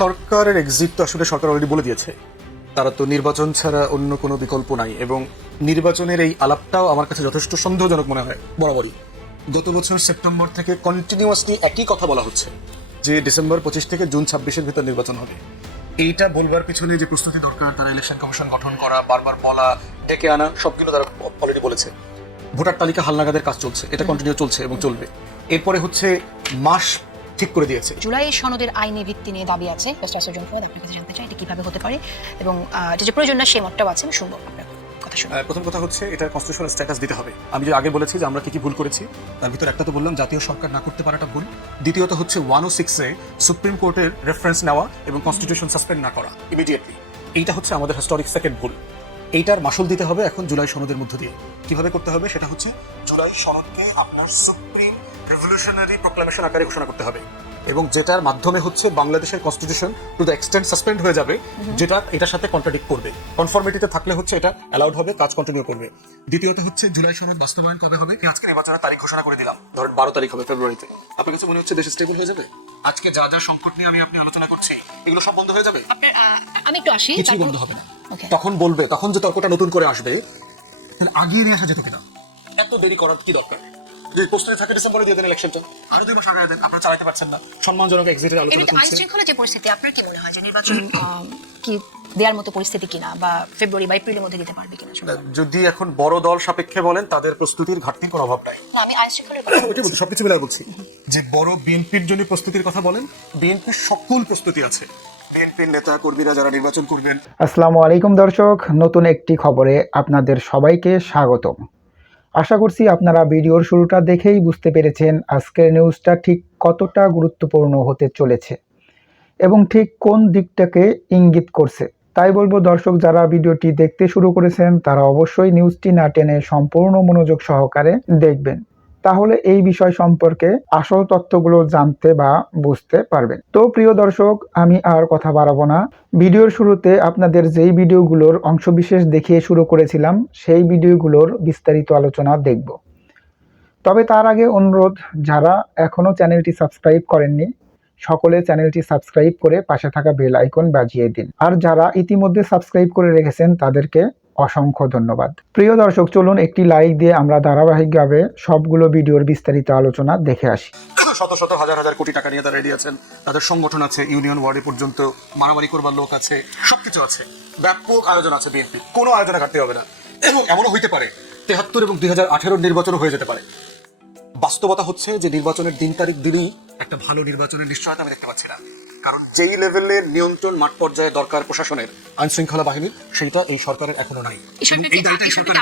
সরকারের এক্সিট তো আসলে সরকার অলরেডি বলে দিয়েছে, তারা তো নির্বাচন ছাড়া অন্য কোনো বিকল্প নাই, এবং নির্বাচনের এই আলাপটাও আমার কাছে যথেষ্ট সন্দেহজনক মনে হয় বরাবরই। গত বছর সেপ্টেম্বর থেকে কন্টিনিউয়াসলি একই কথা বলা হচ্ছে যে ডিসেম্বর 25 থেকে জুন 26-এর ভিতর নির্বাচন হবে। এইটা বলবার পিছনে যে প্রস্তুতি দরকার, তারা ইলেকশন কমিশন গঠন করা, বারবার বলা, ডেকে আনা, সবগুলো তারা অলরেডি বলেছে। ভোটার তালিকা হালনাগাদের কাজ চলছে, এটা কন্টিনিউ চলছে এবং চলবে। এরপরে হচ্ছে মাস ঠিক করে দিয়েছে। জুলাই সনদের আইনি ভিত্তি নিয়ে দাবি আছে, আপনার কাছে জানতে চাই এটা কিভাবে হতে পারে এবং এটা যে প্রয়োজন না সেই মতটাও আছে, আমি শুনবো আপনার কথা শুনে। প্রথম কথা হচ্ছে এটার কনস্টিটিউশনাল স্ট্যাটাস দিতে হবে। আমি যে আগে বলেছি যে আমরা কি কি ভুল করেছি, তার ভিতর একটা তো বললাম জাতীয় সরকার না করতে পারাটা ভুল। দ্বিতীয়ত হচ্ছে 106-এ সুপ্রিম কোর্টের রেফারেন্স নেওয়া এবং কনস্টিটিউশন সাসপেন্ড না করা ইমিডিয়েটলি, এইটা হচ্ছে আমাদের হিস্টোরিক সেকেন্ড ভুল। এইটার মাসুল দিতে হবে এখন জুলাই সনদের মধ্য দিয়ে। কিভাবে করতে হবে সেটা হচ্ছে জুলাই সনদকে আপনার সুপ্রিম রেভলিউশনারি প্রোক্লামেশন আকারে ঘোষণা করতে হবে, এবং যেটার মাধ্যমে হচ্ছে বাংলাদেশের constitution to the extent suspend হয়ে যাবে, যেটা এটার সাথে কন্ট্রাডিক্ট করবে। কনফর্মিটিতে থাকলে হচ্ছে এটা অ্যালাউড হবে, কাজ কন্টিনিউ করবে। দ্বিতীয়ত হচ্ছে জুলাই সনদ বাস্তবায়ন কবে হবে? আজকে নির্বাচনের তারিখ ঘোষণা করে দিলাম, ধরেন 12 তারিখ হবে ফেব্রুয়ারিতে। আপনার কাছে মনে হচ্ছে দেশ স্টেবল হয়ে যাবে? আজকে যা যা সংকট নিয়ে আপনি আলোচনা করছি এগুলো সব বন্ধ হয়ে যাবে? আমি একটু আসি, কিছুই বন্ধ হবে না। তখন বলবে, তখন যে তর্কটা নতুন করে আসবে, তাহলে আগিয়ে নিয়ে আসা যেত কিনা? এত দেরি করার কি দরকার? যে প্রস্তুতি থাকে ডিসেম্বরে দিয়ে দেন ইলেকশনটা, আরো 2 মাস আগে দেন, আপনারা চালাতে পারছেন না। সম্মানজনক এক্সিটের আলোচনা চলছে। আইন শৃঙ্খলা যে পরিস্থিতি, আপনার কি মনে হয় যে নির্বাচন কি দেওয়ার মতো পরিস্থিতি কিনা, বা ফেব্রুয়ারি বা এপ্রিলের মধ্যে দিতে পারবে কিনা? যদি এখন বড় দল সাপেক্ষে বলেন, তাদের প্রস্তুতির ঘাটতির কোনো অভাব নাই। আমি আইন শৃঙ্খলার কথা বলছি, সবকিছু মিলাই বলছি। যে বড় বিএনপির জন্য প্রস্তুতির কথা বলেন, বিএনপির সকল প্রস্তুতি আছে। বিএনপির নেতা কর্মীরা যারা নির্বাচন করবেন। আসসালামু আলাইকুম দর্শক, নতুন একটি খবরে আপনাদের সবাইকে স্বাগতম। আশা করছি আপনারা ভিডিওর শুরুটা দেখেই বুঝতে পেরেছেন আজকের নিউজটা ঠিক কতটা গুরুত্বপূর্ণ হতে চলেছে এবং ঠিক কোন দিকটাকে ইঙ্গিত করছে। তাই বলবো দর্শক, যারা ভিডিওটি দেখতে শুরু করেছেন তারা অবশ্যই নিউজটি না টেনে সম্পূর্ণ মনোযোগ সহকারে দেখবেন, তাহলে এই বিষয় সম্পর্কে আসল তথ্যগুলো জানতে বা বুঝতে পারবেন। তো প্রিয় দর্শক, আমি আর কথা বাড়াবো না। ভিডিওর শুরুতে আপনাদের যেই ভিডিওগুলোর অংশবিশেষ দেখিয়ে শুরু করেছিলাম সেই ভিডিওগুলোর বিস্তারিত আলোচনা দেখব। তবে তার আগে অনুরোধ, যারা এখনো চ্যানেলটি সাবস্ক্রাইব করেননি সকলে চ্যানেলটি সাবস্ক্রাইব করে পাশে থাকা বেল আইকন বাজিয়ে দিন, আর যারা ইতিমধ্যে সাবস্ক্রাইব করে রেখেছেন তাদেরকে অসংখ্য ধন্যবাদ। প্রিয় দর্শক, চলুন একটি লাইক দিয়ে আমরা ধারাবাহিকভাবে সবগুলো ভিডিওর বিস্তারিত আলোচনা দেখে আসি। শত শত হাজার হাজার কোটি টাকা নিয়ে তারা রেডি আছেন, তাদের সংগঠন আছে, ইউনিয়ন ওয়ার্ডে পর্যন্ত মারামারি করবার লোক আছে, সবকিছু আছে, ব্যাপক আয়োজন আছে বিএনপি, কোনো আয়োজনে ঘাটতি হবে না। এবং এমনও হইতে পারে 73 এবং 2018 নির্বাচনও হয়ে যেতে পারে। বাস্তবতা হচ্ছে যে নির্বাচনের দিন তারিখ দিনই একটা ভালো নির্বাচনের নিশ্চয়তা আমি দেখতে পাচ্ছি না, কারণ যেই লেভেলের নিয়ন্ত্রণ মাঠ পর্যায়ে দরকার প্রশাসনের, আইন শৃঙ্খলা বাহিনীর, সেটা এই সরকারের এখনো নাই।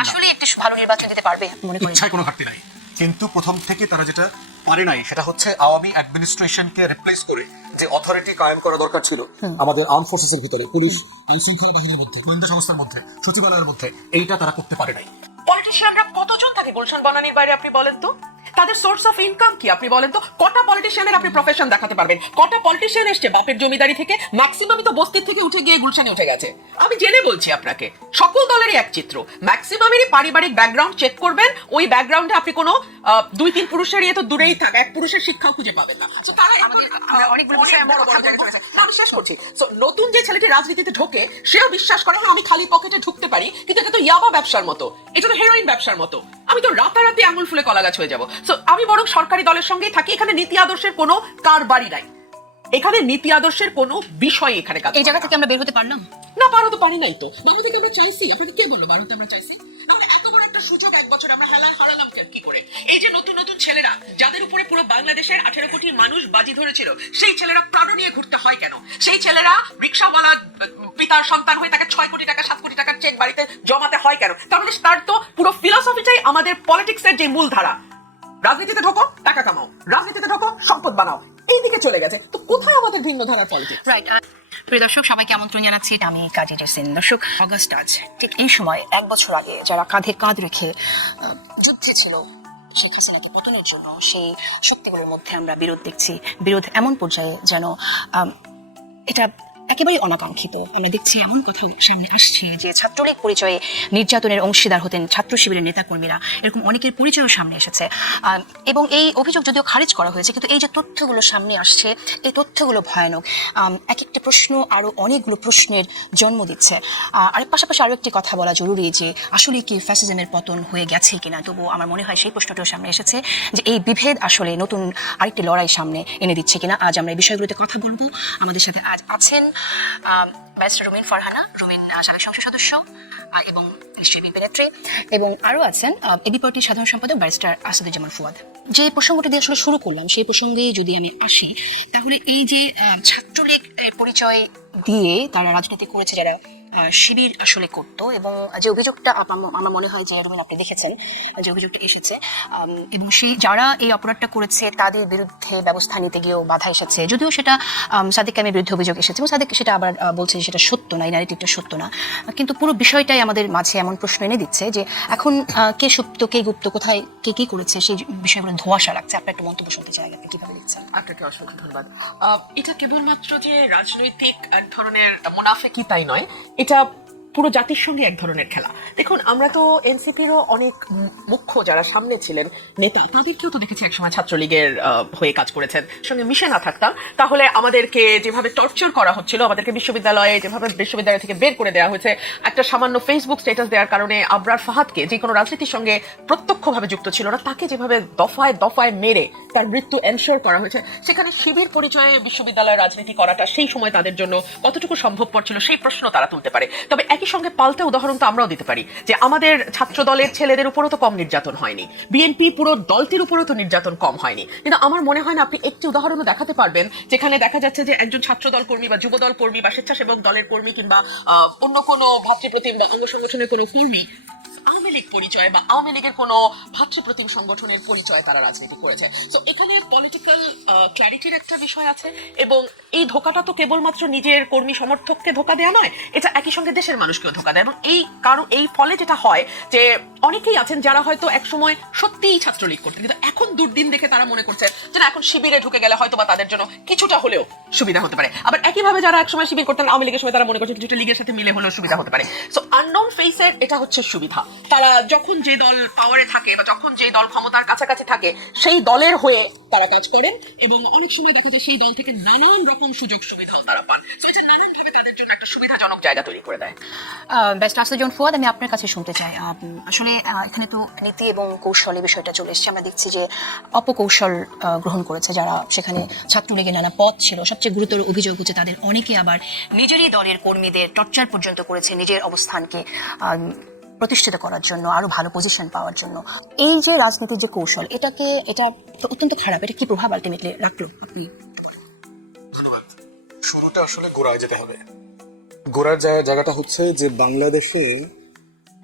আসলে একটা ভালো নির্বাচন দিতে পারবে মনে করি, ইচ্ছায় কোনো ঘাটতি নাই। কিন্তু প্রথম থেকে তারা যেটা পারে নাই সেটা হচ্ছে আওয়ামী অ্যাডমিনিস্ট্রেশনকে রিপ্লেস করে যে অথরিটি কায়েম করা দরকার ছিল আমাদের আর্ম ফোর্সেসের ভিতরে, পুলিশ, আইন শৃঙ্খলা বাহিনীর মধ্যে, গোয়েন্দা সংস্থার মধ্যে, সচিবালয়ের মধ্যে, এইটা তারা করতে পারে নাই। পলিটিশিয়ানরা কতজন থাকে গুলশান বনানীর বাইরে আপনি বলেন তো? তাদের সোর্স অফ ইনকাম কি আপনি বলেন তো? কটা পলিটিশিয়ানের আপনি প্রফেশন দেখাতে পারবেন? কটা পলিটিশিয়ান এসছে বাপের জমিদারি থেকে? ম্যাক্সিমামই তো বস্তির থেকে উঠে গিয়ে গুলশানে উঠে গেছে। আমি জেনে বলছি আপনাকে, সকল দলেরই এক চিত্র। ম্যাক্সিমামেরই পারিবারিক ব্যাকগ্রাউন্ড চেক করবেন, ওই ব্যাকগ্রাউন্ডে আপনি কোনো 2-3 পুরুষের তো দূরেই থাক, এক পুরুষের শিক্ষাও খুঁজে পাবেন না। আমি শেষ করছি। নতুন যে ছেলেটি রাজনীতিতে ঢোকে সেও বিশ্বাস করে হ্যাঁ আমি খালি পকেটে ঢুকতে পারি, কিন্তু এটা তো ইয়াবা ব্যবসার মতো, এটা তো হেরোইন ব্যবসার মতো, আমি তো রাতারাতি আঙুল ফুলে কলা গাছ হয়ে যাবো। আমি বরং সরকারি দলের সঙ্গেই থাকি, এখানে নীতি আদর্শের কোনো কারবারই নাই, এখানে নীতি আদর্শের কোনো বিষয় এখানে কাজ। এই জায়গা থেকে আমরা বের হতে পারলাম না, পারো তো পারি নাই তো। বারো থেকে আমরা চাইছি, আপনাকে কে বললো বারোতে আমরা চাইছি? আমাদের এত বড় একটা সুযোগ 1 বছর আমরা হারালাম কি করে? এই যে নতুন নতুন ছেলেরা যাদের উপরে পুরো বাংলাদেশের 18 কোটি মানুষ বাজি ধরেছিল, সেই ছেলেরা প্রাণ নিয়ে ঘুরতে হয় কেন? সেই ছেলেরা রিক্সাওয়ালা পিতার সন্তান হয়ে তাকে 6 কোটি টাকা 7 কোটি টাকার চেক বাড়িতে জমাতে হয় কেন? তাহলে তার তো পুরো ফিলসফিটাই আমাদের পলিটিক্সের যে মূল ধারা, রাজনীতিতে ঢোকো টাকা কামাও, রাজনীতিতে ঢোকো সম্পদ বানাও, এই দিকে চলে গেছে। তো কোথায় আমাদের ভিন্ন ধারার পলিটিক্স? রাইট। প্রিয় দর্শক, সবাইকে আমন্ত্রণ জানাচ্ছি, আমি কাজী জেসিন। দর্শক, অগস্ট আজ ঠিক এই সময় 1 বছর আগে যারা কাঁধে কাঁধ রেখে যুদ্ধে ছিল শেখ হাসিনাকে পতনের জন্য, সেই শক্তিগুলোর মধ্যে আমরা বিরোধ দেখছি। বিরোধ এমন পর্যায়ে যেন এটা একেবারেই অনাকাঙ্ক্ষিত। আমরা দেখছি এমন কোথাও সামনে আসছে যে ছাত্রলীগ পরিচয়ে নির্যাতনের অংশীদার হতেন ছাত্র শিবিরের নেতাকর্মীরা, এরকম অনেকের পরিচয়ও সামনে এসেছে। এবং এই অভিযোগ যদিও খারিজ করা হয়েছে, কিন্তু এই যে তথ্যগুলো সামনে আসছে, এই তথ্যগুলো ভয়ানক। এক একটা প্রশ্ন আরো অনেকগুলো প্রশ্নের জন্ম দিচ্ছে। আর পাশাপাশি আরো একটি কথা বলা জরুরি যে আসলে কি ফ্যাসিজমের পতন হয়ে গেছে কিনা। তবুও আমার মনে হয় সেই প্রশ্নটাও সামনে এসেছে যে এই বিভেদ আসলে নতুন আরেকটি লড়াই সামনে এনে দিচ্ছে কিনা। আজ আমরা এই বিষয়গুলোতে কথা বলবো। আমাদের সাথে আজ আছেন ব্যারিস্টার রুমিন ফারহানা, রুমিন সাবেক সংসদ সদস্য এবং নিশ্চয়ই বিএনপি নেত্রী, এবং আরও আছেন এবি পার্টির সাধারণ সম্পাদক ব্যারিস্টার আসাদুজ্জামান ফুয়াদ। যে প্রসঙ্গটা দিয়ে আসলে শুরু করলাম, সেই প্রসঙ্গে যদি আমি আসি, তাহলে এই যে ছাত্রলীগ পরিচয় দিয়ে তারা রাজনীতি করেছে, যারা শিবির আসলে করতো, এবং যে অভিযোগটা আমার মনে হয় যে রুমিন আপনি দেখেছেন যে অভিযোগটা এসেছে, এবং সেই যারা এই অপরাধটা করেছে তাদের বিরুদ্ধে ব্যবস্থা নিতে গিয়েও বাধা এসেছে। যদিও সেটা সাদিক কায়েমের বিরুদ্ধে অভিযোগ এসেছে এবং সাদিক সেটা আবার বলছে যে সেটা সত্য না, এই ন্যারেটিভটা সত্য না, কিন্তু পুরো বিষয়টাই আমাদের মাঝে এমন প্রশ্ন এনে দিচ্ছে যে এখন কে সত্য কে গুপ্ত, কোথায় কে কি করেছে, সেই বিষয়গুলো ধোঁয়াশা লাগছে। আপনার একটু মন্তব্য শুনতে চাই, আপনি কিভাবে দেখছেন? আপনাকে অসংখ্য ধন্যবাদ। এটা কেবলমাত্র যে রাজনৈতিক এক ধরনের মুনাফেকি তাই নয়, এটা পুরো জাতির সঙ্গে এক ধরনের খেলা। দেখুন, আমরা তো এনসিপিরও অনেক মুখ্য যারা সামনে ছিলেন নেতা, তাদেরকেও তো দেখেছি একসময় ছাত্রলীগের হয়ে কাজ করেছেন। সঙ্গে মিশে না থাকতাম তাহলে আমাদেরকে যেভাবে টর্চার করা হচ্ছিল, আমাদেরকে বিশ্ববিদ্যালয়ে যেভাবে বিশ্ববিদ্যালয় থেকে বের করে দেওয়া হয়েছে, একটা সামান্য ফেসবুক স্ট্যাটাস দেওয়ার কারণে আবরার ফাহাদকে, যে কোনো রাজনীতির সঙ্গে প্রত্যক্ষভাবে যুক্ত ছিল না, তাকে যেভাবে দফায় দফায় মেরে তার মৃত্যু এনশিওর করা হয়েছে, সেখানে শিবির পরিচয়ে বিশ্ববিদ্যালয়ে রাজনীতি করাটা সেই সময় তাদের জন্য কতটুকু সম্ভবপর ছিল সেই প্রশ্ন তারা তুলতে পারে। তবে একই সঙ্গে পাল্টা উদাহরণ তো আমরাও দিতে পারি যে আমাদের ছাত্র দলের ছেলেদের উপরও তো কম নির্যাতন হয়নি, বিএনপি পুরো দলটির উপরও তো নির্যাতন কম হয়নি। কিন্তু আমার মনে হয় না আপনি একটি উদাহরণও দেখাতে পারবেন যেখানে দেখা যাচ্ছে যে একজন ছাত্র দল কর্মী বা যুবদল কর্মী বা স্বেচ্ছাসেবক দলের কর্মী কিংবা অন্য কোনো ভাতৃপ্রতিম বা অঙ্গ সংগঠনের কোনো কর্মী আওয়ামী লীগ পরিচয় বা আওয়ামী লীগের কোনো ভাতৃপ্রতিম সংগঠনের পরিচয় তারা রাজনীতি করেছে। তো এখানে পলিটিক্যাল ক্ল্যারিটির একটা বিষয় আছে, এবং এই ধোকাটা তো কেবলমাত্র নিজের কর্মী সমর্থককে ধোকা দেওয়া নয়, এটা একই সঙ্গে দেশের মানুষকেও ধোকা দেয়। এবং এই ফলে যেটা হয় যে অনেকেই আছেন যারা হয়তো একসময় সত্যিই ছাত্রলীগ করতেন, কিন্তু এখন দুর্দিন দেখে তারা মনে করছে যে না, এখন শিবিরে ঢুকে গেলে হয়তো বা তাদের জন্য কিছুটা হলেও সুবিধা হতে পারে। আবার একইভাবে যারা একসময় শিবির করতেন আওয়ামী লীগের সময়, তারা মনে করছে কিছুটা লীগের সাথে মিলে হলেও সুবিধা হতে পারে। সো আননোন ফেসের এটা হচ্ছে সুবিধা। তারা যখন যে দল পাওয়ারে থাকে বা যখন যে দল ক্ষমতার কাছাকাছি থাকে, সেই দলের হয়ে তারা কাজ করেন, এবং অনেক সময় দেখা যায় সেই দল থেকে নানান রকম সুযোগ সুবিধা তারা পান। সো এটা নানানভাবে তাদের জন্য একটা সুবিধাজনক জায়গা তৈরি করে দেয়। ব্যারিস্টার আসাদুজ্জামান ফুয়াদ, আমি আপনার কাছে শুনতে চাই। আসলে এখানে তো নীতি এবং কৌশলের বিষয়টা চলে এসেছে। আমরা দেখছি যে অপকৌশল গ্রহণ করেছে যারা সেখানে ছাত্রলীগের নানা পদ ছিল। সবচেয়ে গুরুতর অভিযোগ হচ্ছে তাদের অনেকে আবার নিজেরই দলের কর্মীদের টর্চার পর্যন্ত করেছে নিজের অবস্থানকে প্রতিষ্ঠিত করার জন্য, আরো ভালো পজিশন পাওয়ার জন্য। এই যে রাজনীতির যে কৌশল, এটা অত্যন্ত খারাপ। এটা কি প্রভাব আলটিমেটলি রাখলো? আপনি ধন্যবাদ। শুরুটা আসলে গোড়ায় যেতে হবে। গোড়ার জায়গাটা হচ্ছে যে বাংলাদেশে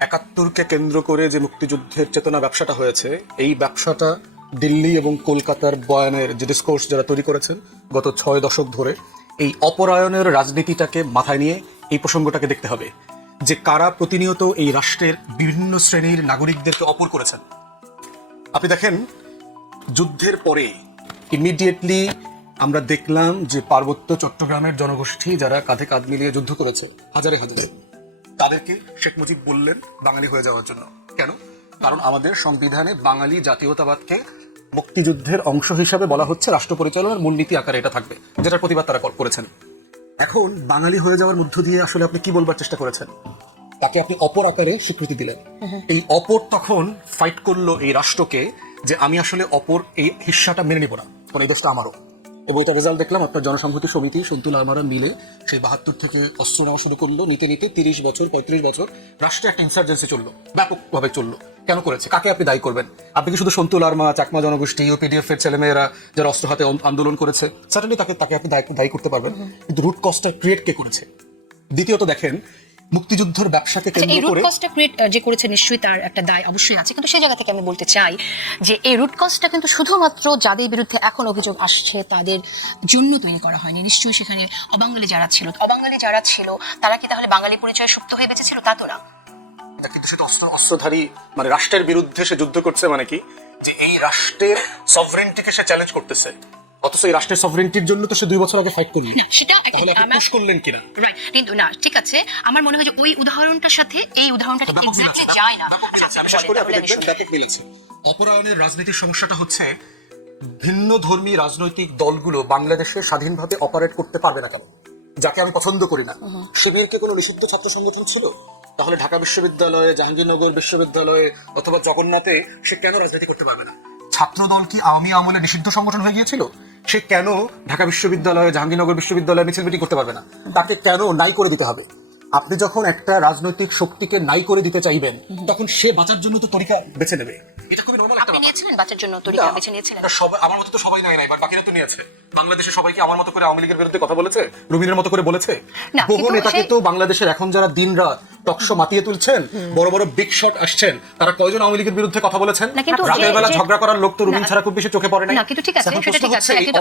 ৭১কে কেন্দ্র করে যে মুক্তিযুদ্ধের চেতনা ব্যবসাটা হয়েছে, এই ব্যবসাটা দিল্লি এবং কলকাতার বয়ানের যে ডিসকোর্স যারা তৈরি করেছেন গত ৬ দশক ধরে, এই অপরায়ণের রাজনীতিটাকে মাথায় নিয়ে এই প্রসঙ্গটাকে দেখতে হবে যে কারা প্রতিনিয়ত এই রাষ্ট্রের বিভিন্ন শ্রেণীর নাগরিকদেরকে অপর করেছেন। আপনি দেখেন, যুদ্ধের পরে ইমিডিয়েটলি আমরা দেখলাম যে পার্বত্য চট্টগ্রামের জনগোষ্ঠী যারা কাঁধে কাঁধ মিলিয়ে যুদ্ধ করেছে হাজারে হাজারে, তাদেরকে শেখ মুজিব বললেন বাঙালি হয়ে যাওয়ার জন্য। কেন? কারণ আমাদের সংবিধানে বাঙালি জাতীয়তাবাদকে মুক্তিযুদ্ধের অংশ হিসাবে বলা হচ্ছে, রাষ্ট্র পরিচালনার মূলনীতি আকারে এটা থাকবে, যেটার প্রতিবাদ তারা করেছেন। এখন বাঙালি হয়ে যাওয়ার মধ্য দিয়ে আসলে আপনি কি বলবার চেষ্টা করেছেন? তাকে আপনি অপর আকারে স্বীকৃতি দিলেন। এই অপর তখন ফাইট করলো এই রাষ্ট্রকে যে আমি আসলে অপর এই হিস্সাটা মেনে নিব না, কারণ এই দেশটা আমারও। এবং এটা রেজাল্ট দেখলাম, আপনার জনসংহতি সমিতি সন্তুল আমারা মিলে সেই ৭২ থেকে অস্ত্র নেওয়া শুরু করলো। নিতে নিতে ৩০ বছর ৩৫ বছর রাষ্ট্রে একটা ইনসার্জেন্সি চললো, ব্যাপকভাবে চললো। কেন করেছে? কাকে আপনি দায়ী করবেন? আপনি কি শুধু সন্তুল আর্মা, চাকমা জনগোষ্ঠী, ইউপিডিএফ এর ছেলেমেয়েরা যারা অস্ত্র হাতে আন্দোলন করেছে, সার্টেনলি তাকে আপনি দায়ী করতে পারবেন, কিন্তু রুট কজটা ক্রিয়েট কে করেছে? দ্বিতীয়ত দেখেন, মুক্তিযুদ্ধের ব্যবসাকে কেন্দ্র করে রুট কজটা ক্রিয়েট যে করেছে, নিশ্চয়ই তার একটা দায় অবশ্যই আছে, কিন্তু সেই জায়গা থেকে আমি বলতে চাই যে এই রুট কজটা কিন্তু শুধুমাত্র যাদের বিরুদ্ধে এখন অভিযোগ আসছে তাদের জন্য তৈরি করা হয়নি। নিশ্চয়ই সেখানে অবাঙালি যারা ছিল তারা কি তাহলে বাঙালি পরিচয়ে সুপ্ত হয়ে বেঁচেছিল? তা তো না। কিন্তু সেটা অস্ত্রধারী, মানে রাষ্ট্রের বিরুদ্ধে সে যুদ্ধ করছে, মানে কি যে এই রাষ্ট্রের সভরেন্টিকে সে চ্যালেঞ্জ করতেছে। অথচ এই রাষ্ট্রের সভরেন্টির জন্য তো সে 2 বছর আগে ফাইট করলো। সেটা তাহলে আপনি পুশ করলেন কিনা? রাইট, কিন্তু না ঠিক আছে, আমার মনে হয় যে ওই উদাহরণটার সাথে এই উদাহরণটা ঠিক এক্স্যাক্টলি যায় না। আচ্ছা, আপনি শেষ করে বলেন, আপনি তাহলে আমি দেখবেন শুনি। ব্যাপক মিলেছে। অপরায়ণের রাজনীতির সমস্যাটা হচ্ছে ভিন্ন ধর্মী রাজনৈতিক দলগুলো বাংলাদেশে স্বাধীনভাবে অপারেট করতে পারবে না কেন? যাকে আমি পছন্দ করি না। শিবিরকে কোনো নিষিদ্ধ ছাত্র সংগঠন ছিল? তাহলে ঢাকা বিশ্ববিদ্যালয়ে, জাহাঙ্গীরনগর বিশ্ববিদ্যালয়ে অথবা জগন্নাথে সে কেন রাজনীতি করতে পারবে না? ছাত্রদল কি আওয়ামী আমলে নিষিদ্ধ সংগঠন হয়ে গিয়েছিল? সে কেন ঢাকা বিশ্ববিদ্যালয়ে, জাহাঙ্গীরনগর বিশ্ববিদ্যালয়ে মিছিল মিটিং করতে পারবে না? তাকে কেন নাই করে দিতে হবে? আপনি যখন একটা রাজনৈতিক শক্তিকে নাই করে দিতে চাইবেন, তখন সে বাঁচার জন্য তো তরিকা বেছে নেবে। এটা খুবই নরমাল একটা আপনি ব্যাপার। নিয়েছিলেন বাচ্চার জন্য তরিকা বেছে নিয়েছিলেন? না, সবাই আমার মতো তো সবাই নেয় না, এবার বাকিরা তো নিয়েছে। বাংলাদেশে সবাই কি আমার মতো করে আওয়ামী লীগের বিরুদ্ধে কথা বলেছে, রুমিনের মতো করে বলেছে? না, বহু কিন্তু নেতাকে তো বাংলাদেশের এখন যারা দিনরাত টকশো মাতিয়ে তুলছেন, বড় বড় বিগ শট আসছেন, তারা কয়জন আওয়ামী লীগের বিরুদ্ধে কথা বলেছেন? না, কিন্তু রাতের বেলা যে- ঝগড়া করার লোক তো রুমিন না, ছাড়া খুব বেশি চোখে পড়ে না। না, কিন্তু ঠিক আছে, সেটা ঠিক আছে, কিন্তু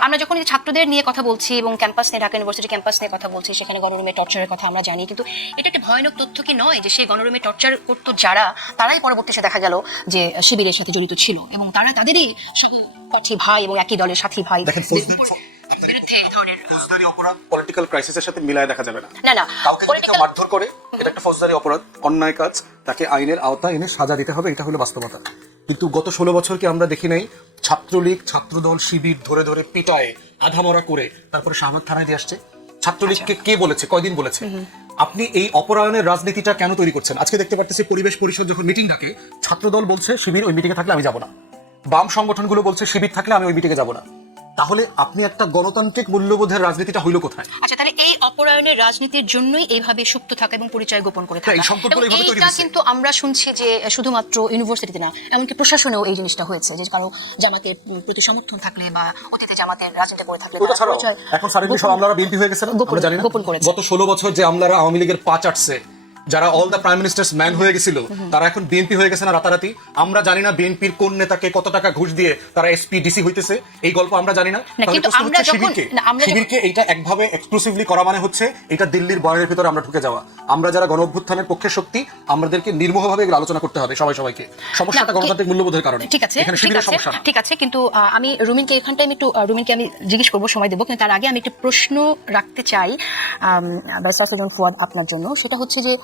আমরা যখন এই ছাত্রদের নিয়ে কথা বলছি এবং ক্যাম্পাস নিয়ে, ঢাকা ইউনিভার্সিটি ক্যাম্পাস নিয়ে কথা বলছি, সেখানে গণরুমে টর্চারের কথা আমরা জানি, কিন্তু এটা একটা ভয়ানক তথ্য কি নয় যে সেই গণরুমে টর্চার করতো যারা, তারাই পরবর্তীতে দেখা গেল যে শিবিরের সাথে জড়িত ছিল এবং তারা তাদেরই সহপাঠী ভাই এবং একই দলের সাথী ভাই দেখেন, বিরুদ্ধে এই ধরনের ফৌজদারি অপরাধ পলিটিক্যাল ক্রাইসিসের সাথে মিলায় দেখা যাবে না। না কাউকে যদি কেউ পলিটিক্যাল মারধর করে, এটা একটা ফৌজদারি অপরাধ, অন্যায় কাজ, তাকে আইনের আওতায় এনে সাজা দিতে হবে, এটা হলো বাস্তবতা। কিন্তু গত 16 বছর কি আমরা দেখি নাই ছাত্রলীগ, ছাত্রদল, শিবির ধরে ধরে পিটায়ে আধামরা করে তারপরে শাহবাগ থানায় দিয়ে আসছে? ছাত্রলীগকে কে বলেছে, কয়দিন বলেছে? আপনি এই অপরায়ণের রাজনীতিটা কেন তৈরি করছেন? আজকে দেখতে পারতেছি পরিবেশ পরিষদ যখন মিটিং ডাকে, ছাত্রদল বলছে শিবির ওই মিটিংয়ে থাকলে আমি যাব না, বাম সংগঠনগুলো বলছে শিবির থাকলে আমি ওই মিটিংয়ে যাব না। তাহলে আপনি একটা গণতান্ত্রিক মূল্যবোধের রাজনীতিটা হইল কোথায়? আচ্ছা, তাহলে এই অপরায়ণের রাজনীতির জন্যই এইভাবে সুপ্ত থাকা এবং পরিচয় গোপন করে থাকা, এই সম্পর্কগুলো এবং এইভাবে তৈরি এইটা হয়েছে। কিন্তু আমরা শুনছি যে শুধুমাত্র ইউনিভার্সিটিতে না, এমনকি প্রশাসনেও এই জিনিসটা হয়েছে যে কারো জামাতের প্রতি সমর্থন থাকলে বা অতীতে জামাতের রাজনীতি করে থাকলে ওটা তারা ছাড়াও পরিচয় এখন সারেন্ডলি সব আমলারা বিএনপি হয়ে গেছে না? গোপন- আমরা জানি না? গোপন করেছে। গত 16 বছর যে আমলারা আওয়ামী লীগের পা চাটছে, যারা all the prime ministers man হয়ে গেছিল, তারা এখন বিএনপি হয়ে গেছে না রাতারাতি? আমরা জানি না বিএনপির কোন নেতাকে কত টাকা ঘুষ দিয়ে তারা এসপি ডিসি হইতেছে, এই গল্প আমরা জানি না? তাহলে কিন্তু প্রশ্ন আমরা হচ্ছে যখন- শিবিরকে, না, আমরা যখন- শিবিরকে এইটা একভাবে এক্সক্লুসিভলি করা মানে হচ্ছে এটা দিল্লির বয়ের ভিতরে আমরা ঢুকে যাওয়া। আমরা যারা গণ অভ্যুত্থানের পক্ষের শক্তি, আমাদেরকে নির্মোহভাবে এগুলো আলোচনা করতে হবে সবাইকে। সমস্যাটা না, গণতান্ত্রিক মূল্যবোধের কারণে। ঠিক আছে, এখানে ঠিক শিবিরের আছে, সমস্যা না। ঠিক আছে, কিন্তু আমি রুমিনকে এখানটায় আমি একটু রুমিনকে আমি জিজ্ঞেস করবো, সময় দেবো, কিন্তু তার আগে আমি একটা প্রশ্ন রাখতে চাই ব্যারিস্টার ফুয়াদ আপনার জন্য। সেটা হচ্ছে যে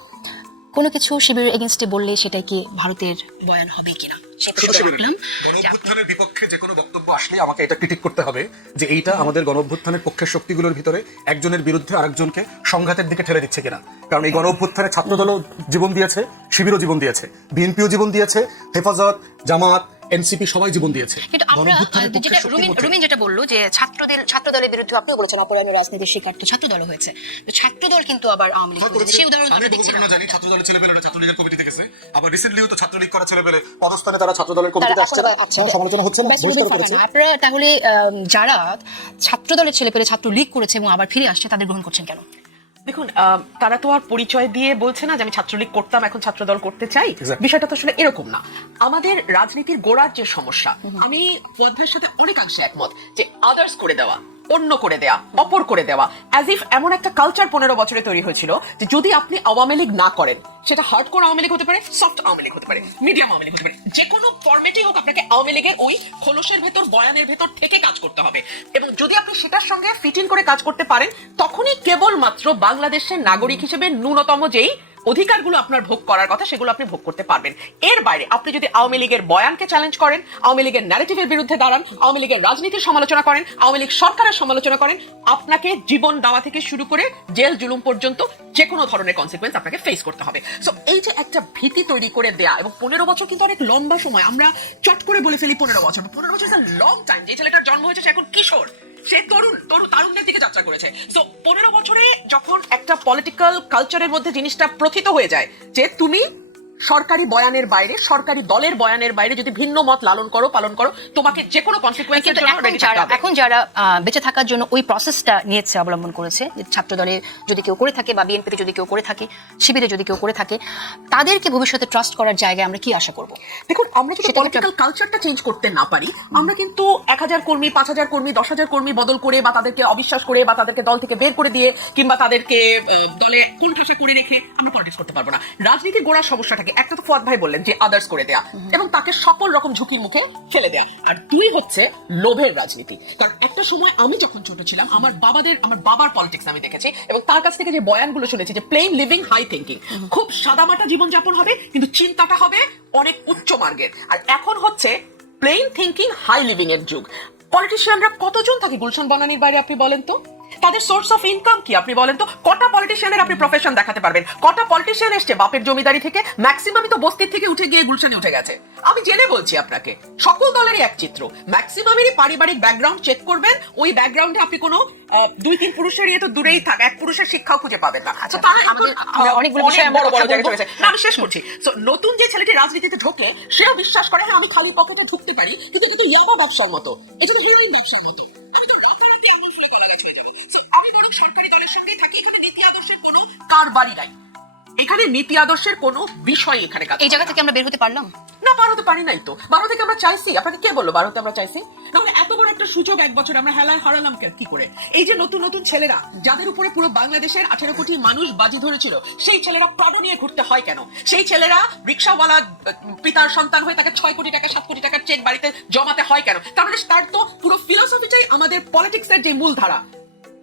কোনো কিছু শিবিরের এগেনস্টে বললে সেটাই কি ভারতের বয়ান হবে কিনা, সেই প্রশ্নটা রাখলাম। গণঅভ্যুত্থানের বিপক্ষে যে কোনো বক্তব্য আসলে আমাকে এটা ক্রিটিক করতে হবে যে এইটা আমাদের গণঅভ্যুত্থানের পক্ষের শক্তিগুলোর ভিতরে একজনের বিরুদ্ধে আরেকজনকে সংঘাতের দিকে ঠেলে দিচ্ছে কিনা। কারণ এই গণঅভ্যুত্থানে ছাত্রদলও জীবন দিয়েছে, শিবিরও জীবন দিয়েছে, বিএনপিও জীবন দিয়েছে, হেফাজত, জামাত, এনসিপি সবাই জীবন দিয়েছে। কিন্তু আমরা গণঅভ্যুত্থানের পক্ষের যেটা শক্তির মধ্যে- রুমিন যেটা বললো যে ছাত্রদলের বিরুদ্ধে আপনিও বলেছেন অপরায়ণ রাজনীতির শিকার তো ছাত্রদল হয়েছে, তো ছাত্রদল কিন্তু আবার আওয়ামী লীগ করেছে, সেই উদাহরণ তো আমি আমরা বহু দেখছি না। ঘটনা জানি, ছাত্রদলের ছেলেপেলেরা ছাত্রলীগের কমিটিতে গেছে, আবার রিসেন্টলিও তো ছাত্রলীগ করা ছেলেপেলে পদস্থানে তারা ছাত্রদলের কমিটিতে আসছে না? আচ্ছা, সমালোচনা হচ্ছে না, ব্যাস, বহিষ্কার রুমিন করেছে। ফাঁকা না। আপনারা তাহলে যারা ছাত্রদলের ছেলেপেলে ছাত্র লীগ করেছে এবং আবার ফিরে আসছে তাদের গ্রহণ করছেন কেন? দেখুন, তারা তো আর পরিচয় দিয়ে বলছে না যে আমি ছাত্রলীগ করতাম এখন ছাত্রদল করতে চাই। Exactly. বিষয়টা তো আসলে এরকম না। আমাদের রাজনীতির গোড়ার যে সমস্যা, আমি ফুয়াদ ভাইয়ের সাথে অনেকাংশে একমত যে আদার্স করে দেওয়া, অন্য করে দেওয়া, অপর করে দেওয়া, অ্যাজ ইফ এমন একটা কালচার 15 বছরে তৈরি হয়েছিল যে যদি আপনি আওয়ামী লীগ না করেন, সেটা হার্ডকোর আওয়ামী লীগ হতে পারে, সফট আওয়ামী লীগ হতে পারে, মিডিয়াম আওয়ামী লীগ হতে পারে, যে কোনো ফরম্যাটেই হোক আপনাকে আওয়ামী লীগের ওই খোলসের ভেতর, বয়ানের ভেতর থেকে কাজ করতে হবে। এবং যদি আপনি সেটার সঙ্গে ফিট ইন করে কাজ করতে পারেন, তখনই কেবলমাত্র বাংলাদেশের নাগরিক হিসেবে ন্যূনতম যেই অধিকারগুলো আপনার ভোগ করার কথা সেগুলো আপনি ভোগ করতে পারবেন। এর বাইরে আপনি যদি আওয়ামী লীগের বয়ানকে চ্যালেঞ্জ করেন, আওয়ামী লীগের ন্যারেটিভের বিরুদ্ধে দাঁড়ান, আওয়ামী লীগের রাজনীতির সমালোচনা করেন, আওয়ামী লীগ সরকারের সমালোচনা করেন, আপনাকে জীবন দেওয়া থেকে শুরু করে জেল জুলুম পর্যন্ত যে কোনো ধরনের কনসিকুয়েন্স আপনাকে ফেস করতে হবে। সো এই যে একটা ভীতি তৈরি করে দেয়া, এবং 15 বছর কিন্তু অনেক লম্বা সময়। আমরা চট করে বলে ফেলি 15 বছর, 15 বছর ইজ আ লং টাইম। যে ছেলেটার জন্ম হয়েছে সে এখন কিশোর, সে তারুণদের দিকে যাত্রা করেছে। সো 15 বছরে যখন একটা পলিটিক্যাল কালচারের মধ্যে জিনিসটা প্রথিত হয়ে যায় যে তুমি সরকারি বয়ানের বাইরে, সরকারি দলের বয়ানের বাইরে যদি ভিন্ন মত লালন করো, পালন করো, তোমাকে যে কোনো কনসিকুয়েন্সের কিন্তু জন্য রেডি থাকতে হবে। এখন যারা বেঁচে থাকার জন্য ওই প্রসেসটা নিয়েছে, অবলম্বন করেছে, যে ছাত্রদলে যদি কেউ করে থাকে বা বিএনপিতে যদি কেউ করে থাকে, শিবিরে যদি কেউ করে থাকে, তাদেরকে ভবিষ্যতে ট্রাস্ট করার জায়গায় আমরা কি আশা করব? দেখুন, আমরা যদি সেটা পলিটিক্যাল কালচারটা চেঞ্জ করতে না পারি, আমরা কিন্তু 1000 কর্মী, 5000 কর্মী, 10,000 কর্মী বদল করে বা তাদেরকে অবিশ্বাস করে বা তাদেরকে দল থেকে বের করে দিয়ে কিংবা তাদেরকে দলে কোণঠাসা করে রেখে আমরা পলিটিক্স করতে পারবো না। রাজনীতির গোড়ার সমস্যাটা থাকে, একটা তো ফুয়াদ ভাই বললেন যে আদার্স করে দেয়া এবং তাকে সকল রকম ঝুঁকির মুখে ফেলে দেয়া, আর দুই হচ্ছে লোভের রাজনীতি। কারণ একটা সময় আমি যখন ছোট ছিলাম আমার বাবার পলিটিক্স আমি দেখেছি এবং তার কাছ থেকে যে বয়ানগুলো শুনেছি যে প্লেন লিভিং হাই থিঙ্কিং, খুব সাদামাটা জীবনযাপন হবে কিন্তু চিন্তাটা হবে অনেক উচ্চ মার্গের। আর এখন হচ্ছে প্লেন থিঙ্কিং হাই লিভিং এর যুগ। পলিটিশিয়ানরা কতজন থাকে গুলশান বনানীর বাইরে আপনি বলেন তো? তাদের সোর্স অফ ইনকাম কি আপনি বলেন তো? কটা পলিটিশিয়ানের আপনি প্রফেশন দেখাতে পারবেন? কটা পলিটিশিয়ান এসছে বাপের জমিদারি থেকে, ম্যাক্সিমামই তো বস্তির থেকে উঠে গিয়ে গুলশানে উঠে গেছে। আমি জেনে বলছি আপনাকে, সকল দলেরই এক চিত্র, ম্যাক্সিমামেরই পারিবারিক ব্যাকগ্রাউন্ড চেক করবেন, ওই ব্যাকগ্রাউন্ডে আপনি কোনো 2-3 পুরুষের ইয়ে তো দূরেই থাক, এক পুরুষের শিক্ষাও খুঁজে পাবেন না। আচ্ছা, তো তারা আমরা অনেকগুলো বিষয়ে আমরা বড় বড় কথা জায়গায় বলবো। চলে যায়। না, আমি শেষ করছি। সো নতুন যে ছেলেটি রাজনীতিতে ঢোকে সেও বিশ্বাস করে হ্যাঁ আমি খালি পকেটে ঢুকতে পারি, কিন্তু এটা তো ইয়াবা ব্যবসার মতো, এটা তো হিরোইন ব্যবসার মতো, আমি তো অপরাধী আঙুল ফুলে কলা গাছ হয়ে যাবো। সো আমি বরং সরকারি দলের সঙ্গেই থাকি, এখানে নীতি আদর্শের কোনো কারবারই নাই, এখানে নীতি আদর্শের কোনো বিষয় এখানে কাজ এই জায়গা থেকে আমরা বের হতে পারলাম না, বার হতে পারি নাই তো। বার হতে আমরা চাইছি, আপনাকে কে বললো বার হতে আমরা চাইছি? তাহলে এত বড় একটা সুযোগ এক বছর আমরা হেলায় হারালাম কি করে? এই যে নতুন নতুন ছেলেরা যাদের উপরে পুরো বাংলাদেশের 18 কোটি মানুষ বাজি ধরেছিল, সেই ছেলেরা প্রাণ নিয়ে ঘুরতে হয় কেন? সেই ছেলেরা রিক্সাওয়ালা পিতার সন্তান হয়ে তাকে 6 কোটি টাকা 7 কোটি টাকার চেক বাড়িতে জমাতে হয় কেন? তার মানে তার তো পুরো ফিলোসফিটাই আমাদের পলিটিক্সের যে মূল ধারা,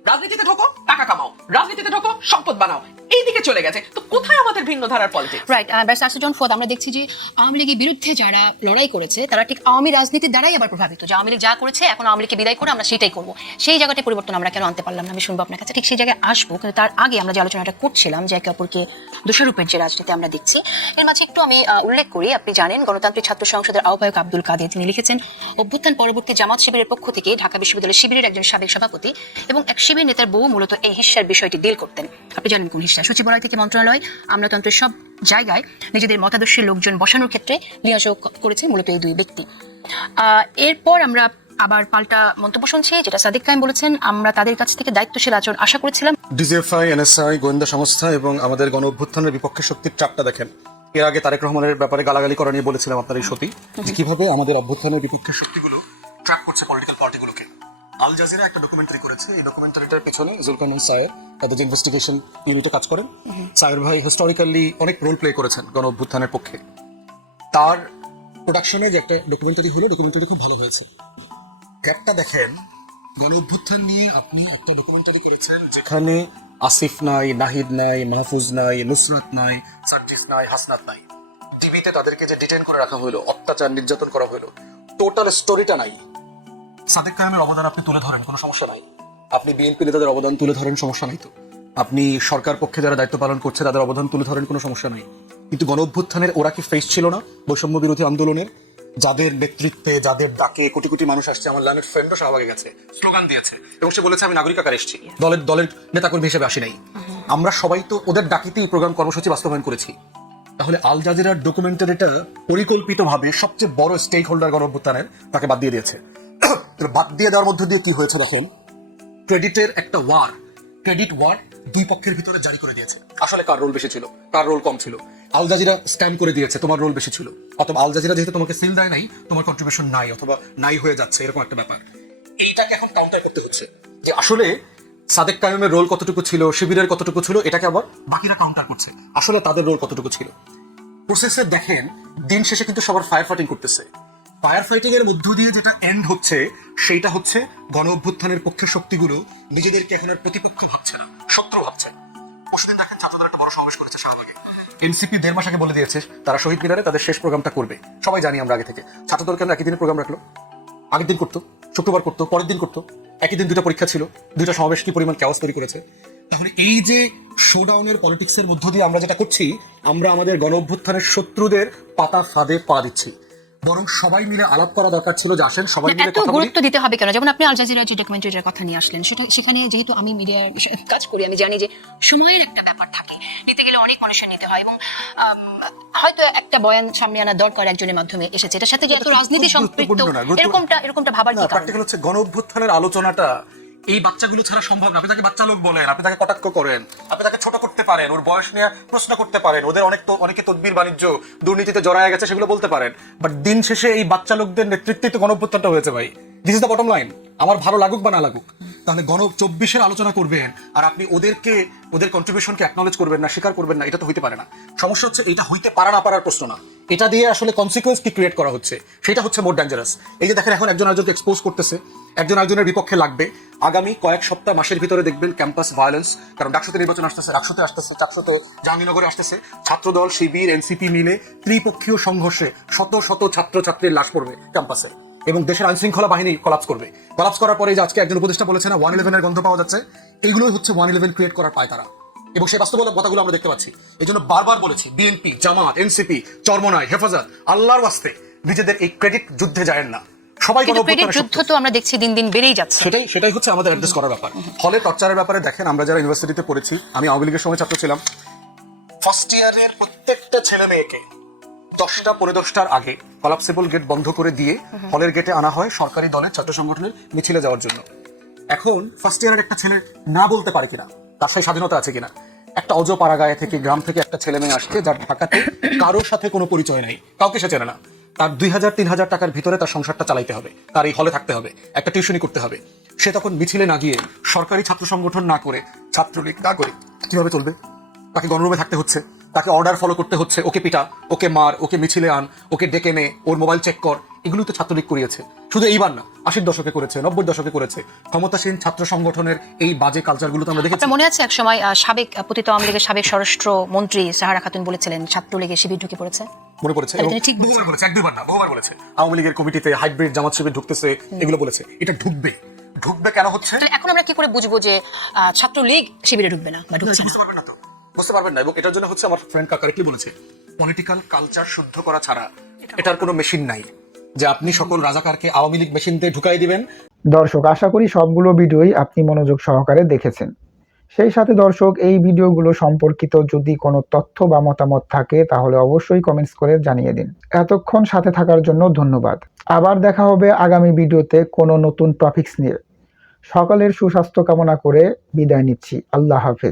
রাজনীতিতে ঢোকো টাকা কামাও, রাজনীতিতে ঢোকো সম্পদ বানাও, এই দিকে চলে গেছে। তো কোথায় আমাদের ভিন্ন ধারার politics? Right. Barrister Asaduzzaman Fuad, আমরা দেখছি যে আওয়ামী লীগের বিরুদ্ধে যারা লড়াই করেছে তারা ঠিক আওয়ামী রাজনীতির দ্বারাই আবার প্রভাবিত, যে আওয়ামী লীগ যা করেছে এখন আওয়ামী লীগকে বিদায় করে আমরা সেটাই করবো। সেই জায়গাটা পরিবর্তন আমরা কেন আনতে পারলাম না? আমি শুনবো আপনার কাছে, ঠিক সেই জায়গায় আসবো, কিন্তু তার আগে আমরা যে আলোচনাটা করছিলাম যে একে অপরকে দোষারোপের যে রাজনীতি আমরা দেখছি, এর মাঝে একটু আমি উল্লেখ করি। আপনি জানেন গণতান্ত্রিক ছাত্র সংসদের আহ্বায়ক আব্দুল কাদের তিনি লিখেছেন, অভ্যুত্থান পরবর্তী জামাত শিবিরের পক্ষ থেকে ঢাকা বিশ্ববিদ্যালয় শিবিরের একজন সাবেক সভাপতি এবং এক শিবির নেতার বউ মূলত এই হিস্যার বিষয়টি ডিল করতেন। আপনি জানেন কোন হিস্যা? সচিবালয় থেকে মন্ত্রণালয়, আমলাতন্ত্রের সব জায়গায় নিজেদের মতাদর্শী লোকজন বসানোর ক্ষেত্রে নিয়োগ করেছে মূলত এই দুই ব্যক্তি। এরপর আমরা আবার পাল্টা মন্তব্য শুনছি, যেটা সাদিক কায়েম বলেছেন, আমরা তাদের কাছ থেকে দায়িত্বশীল আচরণ আশা করেছিলাম। ডিজিএফআই, এনএসআই, গোয়েন্দা সংস্থা এবং আমাদের গণ অভ্যুত্থানের বিপক্ষে শক্তির চাপটা দেখেন। এর আগে তারেক রহমানের ব্যাপারে গালাগালি করা নিয়ে বলেছিলাম আপনার এই সতী, যে কিভাবে আমাদের অভ্যুত্থানের বিপক্ষে শক্তিগুলো ট্র্যাক করছে পলিটিক্যাল পার্টিগুলোকে। আল জাজিরা একটা ডকুমেন্টারি করেছে, এই ডকুমেন্টারিটার পেছনে জুলকারনাইন সায়ের তাদের যে ইনভেস্টিগেশন ইউনিটে কাজ করেন, সায়ের ভাই হিস্টোরিক্যালি অনেক রোল প্লে করেছেন গণ অভ্যুত্থানের পক্ষে। তার প্রোডাকশনে যে একটা ডকুমেন্টারি হলো, ডকুমেন্টারি খুব ভালো হয়েছে। একটা দেখেন, গণ অভ্যুত্থান নিয়ে আপনি একটা ডকুমেন্টারি করেছেন যেখানে আসিফ নাই, নাহিদ নাই, মাহফুজ নাই, নুসরাত নাই, সার্জিস নাই, হাসনাত নাই, ডিবিতে তাদেরকে যে ডিটেইন করে রাখা হলো, অত্যাচার নির্যাতন করা হলো, টোটাল স্টোরিটা নাই। সাদেক কায়েমের অবদান আপনি তুলে ধরেন, কোনো সমস্যা নাই। আপনি বিএনপি নেতাদের অবদান তুলে ধরেন, সমস্যা নাই তো। আপনি সরকার পক্ষে যারা দায়িত্ব পালন করছে তাদের অবদান তুলে ধরেন, কোনো সমস্যা নাই। কিন্তু গণ অভ্যুত্থানের ওরা কি ফেস ছিল না বৈষম্য বিরোধী আন্দোলনের? যাদের নেতৃত্বে, যাদের ডাকে কোটি কোটি মানুষ আসছে, আমার লাইনের ফ্রেন্ডও শাহবাগে গেছে, স্লোগান দিয়েছে এবং সে বলেছে আমি নাগরিক আকারে এসেছি, দলের নেতাকর্মী হিসেবে আসি নাই। আমরা সবাই তো ওদের ডাকিতেই প্রোগ্রাম কর্মসূচি বাস্তবায়ন করেছি। তাহলে আল জাজিরার ডকুমেন্টারিটা পরিকল্পিতভাবে সবচেয়ে বড় স্টেক হোল্ডার গণ অভ্যুত্থানের তাকে বাদ দিয়ে দিয়েছে। বাদ দিয়ে দেওয়ার মধ্য দিয়ে কি হয়েছে দেখেন, ক্রেডিটের একটা ক্রেডিট ওয়ার দুই পক্ষের ভিতরে জারি করে দিয়েছে। আসলে কার রোল বেশি ছিল, কার রোল কম ছিল? আল জাজিরা স্ট্যাম্প করে দিয়েছে তোমার রোল বেশি ছিল, অথবা আল জাজিরা যেহেতু তোমাকে সিল দেয় নাই, তোমার কন্ট্রিবিউশন নাই অথবা নাই হয়ে যাচ্ছে, এরকম একটা ব্যাপার। এইটাকে এখন কাউন্টার করতে হচ্ছে যে আসলে সাদেক কায়েমের রোল কতটুকু ছিল, শিবিরের কতটুকু ছিল, এটাকে আবার বাকিরা কাউন্টার করছে আসলে তাদের রোল কতটুকু ছিল। প্রসেসে দেখেন, দিন শেষে কিন্তু সবার ফায়ার ফাইটিং করতেছে। ফায়ার ফাইটিং এর মধ্য দিয়ে যেটা এন্ড হচ্ছে, সেইটা হচ্ছে গণ অভ্যুত্থানের পক্ষে শক্তিগুলো নিজেদেরকে এখন আর প্রতিপক্ষ ভাবছে না, শত্রু ভাবছে। পরশুদিন দেখেন ছাত্রদের একটা বড় সমাবেশ করেছে শাহবাগে। এনসিপি 1.5 মাস আগে বলে দিয়েছে তারা শহীদ মিনারে তাদের শেষ প্রোগ্রামটা করবে। সবাই জানি আমরা আগে থেকে। ছাত্রদল কেন একই দিনে প্রোগ্রাম রাখলো? আগের দিন করতো, শুক্রবার করতো, পরের দিন করতো, একই দিন 2টা পরীক্ষা ছিল, 2টা সমাবেশ কি পরিমাণ ক্যাওয়াস তৈরি করেছে। তাহলে এই যে শোডাউনের পলিটিক্সের মধ্য দিয়ে আমরা যেটা করছি, আমরা আমাদের গণ অভ্যুত্থানের শত্রুদের পাতা ফাঁদে পা দিচ্ছি। বরং সবাই মিলে আলাপ করা দরকার ছিল যে আসেন সবাই মিলে এত কথা বলি। গুরুত্ব দিতে হবে কেন? যেমন আপনি আল জাজিরার যে ডকুমেন্টারিটার কথা নিয়ে আসলেন, সেখানে যেহেতু আমি মিডিয়ার কাজ করি, আমি জানি যে সময়ের একটা ব্যাপার থাকে, নিতে গেলে অনেক মানুষের নিতে হয় এবং হয়তো একটা বয়ান সামনে আনা দরকার একজনের মাধ্যমে এসেছে, এটার সাথে যে এত রাজনীতি সম্পৃক্ত, এরকমটা ভাবার কি কারণ? প্র্যাকটিক্যাল হচ্ছে গণ অভ্যুত্থানের আলোচনাটা এই বাচ্চাগুলো ছাড়া সম্ভব না। আপনি তাকে বাচ্চা লোক বলেন, আপনি তাকে কটাক্ষ করেন, আপনি তাকে ছোট করতে পারেন, ওর বয়স নিয়ে প্রশ্ন করতে পারেন, ওদের অনেকে তদবির বাণিজ্য দুর্নীতিতে জড়ায় গেছে সেগুলো বলতে পারেন, বাট দিন শেষে এই বাচ্চা লোকদের নেতৃত্বে তো গণ অভ্যুত্থানটা হয়েছে ভাই। This is the bottom line. আমার ভালো লাগুক বা না লাগুক, তাহলে গণ 24-এর আলোচনা করবেন আর আপনি ওদের কন্ট্রিবিউশনকে অ্যাকনলেজ করবেন না, স্বীকার করবেন না, এটা তো হইতে পারে না। সমস্যা হচ্ছে এটা হইতে পারা না পারার প্রশ্ন না, এটা দিয়ে আসলে কনসিকুয়েন্স কি ক্রিয়েট করা হচ্ছে সেটা হচ্ছে মোর ডেঞ্জারাস। এই যে দেখেন এখন একজন আরেকজনকে এক্সপোজ করতেছে, একজন আরেকজনের বিপক্ষে লাগবে। আগামী কয়েক সপ্তাহ মাসের ভিতরে দেখবেন ক্যাম্পাস ভায়োলেন্স, কারণ ডাকসুতে নির্বাচন আসতেছে, রাকসুতে আসতেছে, চাকসুতে জাহাঙ্গীরনগরে আসতেছে, ছাত্রদল, শিবির, এনসিপি মিলে ত্রিপক্ষীয় সংঘর্ষে শত শত ছাত্রছাত্রীর লাশ পড়বে ক্যাম্পাসে এবং দেশের আইন শৃঙ্খলা বাহিনী কলাপস করবে। কলাপস করার পরে যে আজকে একজন উপদেষ্টা বলেছে না 111-এর গন্ধ পাওয়া যাচ্ছে, এগুলোই হচ্ছে 111 ক্রিয়েট করার পায়তারা এবং সেই বাস্তবতাগুলো আমরা দেখতে পাচ্ছি। এই জন্য বারবার বলেছি বিএনপি, জামাত, এনসিপি, চরমনাই, হেফাজত, আল্লাহর ওয়াস্তে নিজেদের এই ক্রেডিট যুদ্ধে যায় না। সবাই কিন্তু ক্রেডিট যুদ্ধ তো আমরা দেখছি দিন দিন বেড়েই যাচ্ছে। সেটাই হচ্ছে আমাদের অ্যাড্রেস করার ব্যাপার। ফলে টর্চারের ব্যাপারে দেখেন, আমরা যারা ইউনিভার্সিটিতে পড়েছি, আমি আওয়ামী লীগের সময় ছাত্র ছিলাম, ফার্স্ট ইয়ারের প্রত্যেকটা ছেলে মেয়েকে 10টা পৌনে 10টার আগে কলাপসেবল গেট বন্ধ করে দিয়ে হলের গেটে আনা হয় সরকারি দলের ছাত্র সংগঠনের মিছিলে যাওয়ার জন্য। এখন ফার্স্ট ইয়ারের একটা ছেলে না বলতে পারে কিনা, তার সেই স্বাধীনতা আছে কিনা, একটা অজপাড়াগায়ে থেকে গ্রাম থেকে একটা ছেলে মেয়ে আসছে যার ঢাকাতে কারোর সাথে কোনো পরিচয় নাই, কাউকে সে চেনে না, তার 2000-3000 টাকার ভিতরে তার সংসারটা চালাইতে হবে, তার এই হলে থাকতে হবে, একটা টিউশনি করতে হবে। সে তখন মিছিলে না গিয়ে, সরকারি ছাত্র সংগঠন না করে, ছাত্রলীগ না করে কিভাবে চলবে? তাকে গণরুমে থাকতে হচ্ছে, তাকে অর্ডার ফলো করতে হচ্ছে, ওকে পিটা, ওকে মার, ওকে মিছিলে আন, ওকে ডেকে নে, ওর মোবাইল চেক কর। এগুলো তো ছাত্রলীগ করিয়েছে, শুধু এইবার না, 80-র দশকে করেছে, 90-র দশকে করেছে। ক্ষমতাসীন ছাত্র সংগঠনের এই বাজে কালচারগুলো তো আমরা দেখেছি। আপনার মনে আছে এক সময় সাবেক পতিত আওয়ামী লীগের সাবেক স্বরাষ্ট্র মন্ত্রী সাহারা খাতুন বলেছিলেন ছাত্রলীগের শিবির ঢুকে পড়েছে? মনে পড়েছে, তাহলে তিনি ঠিক বহুবার বলেছে, 1-2বার না, বহুবার বলেছে আওয়ামী লীগের কমিটিতে হাইব্রিড জামাত শিবির ঢুকতেছে, এগুলো বলেছে। এটা ঢুকবে কেন হচ্ছে? তাহলে এখন আমরা কি করে বুঝবো যে ছাত্রলীগ শিবিরে ঢুকবে না বা ঢুকছে না? বুঝতে পারবেন না তো, বুঝতে পারবেন না। এবং এটার জন্য হচ্ছে আমার ফ্রেন্ড কারেক্টলি বলেছে, পলিটিক্যাল কালচার শুদ্ধ করা ছাড়া এটার কোনো মেশিন নাই যে আপনি সকল রাজাকারকে আওয়ামী লীগ মেশিন দিয়ে ঢুকাই দিবেন। দর্শক, আশা করি সবগুলো ভিডিওই আপনি মনোযোগ সহকারে দেখেছেন। সেই সাথে দর্শক, এই ভিডিওগুলো সম্পর্কিত যদি কোনো তথ্য বা মতামত থাকে তাহলে অবশ্যই কমেন্টস করে জানিয়ে দিন। এতক্ষণ সাথে থাকার জন্য ধন্যবাদ। আবার দেখা হবে আগামী ভিডিওতে কোনো নতুন টপিকস নিয়ে। সকলের সুস্বাস্থ্য কামনা করে বিদায় নিচ্ছি। আল্লাহ হাফেজ।